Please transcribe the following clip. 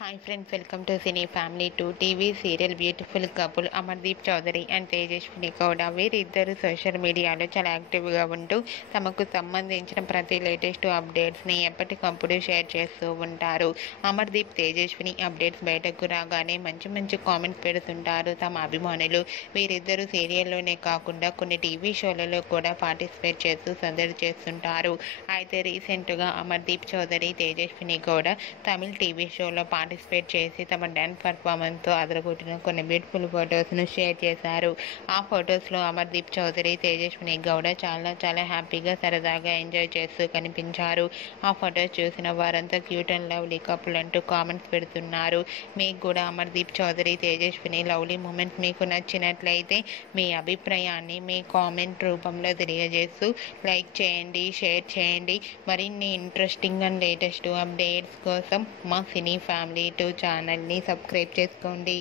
Hi friends, welcome to cine family 2 TV serial beautiful couple Amardeep Chowdary and Tejaswini Gowda. వీరిద్దరు social మీడియాలో చాలా యాక్టివ్గా ఉంటూ తమకు సంబంధించిన ప్రతి లేటెస్ట్ అప్డేట్స్ని ఎప్పటికప్పుడు షేర్ చేస్తూ ఉంటారు. అమర్దీప్ తేజస్విని అప్డేట్స్ బయటకు రాగానే మంచి మంచి కామెంట్స్ పెడుతుంటారు తమ అభిమానులు. వీరిద్దరు సీరియల్లోనే కాకుండా కొన్ని టీవీ షోలలో కూడా పార్టిసిపేట్ చేస్తూ సందడి చేస్తుంటారు. అయితే రీసెంట్గా అమర్దీప్ చౌదరి తేజస్విని గౌడ తమిళ్ టీవీ షోలో పార్టిసిపేట్ చేసి తమ డ్యాన్స్ పర్ఫార్మెన్స్తో అదరగొట్టిన కొన్ని బ్యూటిఫుల్ ఫొటోస్ను షేర్ చేశారు. ఆ ఫొటోస్లో అమర్దీప్ చౌదరి తేజస్విని గౌడ చాలా హ్యాపీగా సరదాగా ఎంజాయ్ చేస్తూ కనిపించారు. ఆ ఫొటోస్ చూసిన వారంతా క్యూట్ అండ్ లవ్లీ కపుల్ అంటూ కామెంట్స్ పెడుతున్నారు. మీకు కూడా అమర్దీప్ చౌదరి తేజస్విని లవ్లీ మూమెంట్స్ మీకు నచ్చినట్లయితే మీ అభిప్రాయాన్ని మీ కామెంట్ రూపంలో తెలియజేస్తూ లైక్ చేయండి, షేర్ చేయండి. మరిన్ని ఇంట్రెస్టింగ్ అండ్ లేటెస్ట్ అప్డేట్స్ కోసం మా సినీ ఫ్యామిలీ 2 ఛానల్ని సబ్స్క్రైబ్ చేసుకోండి.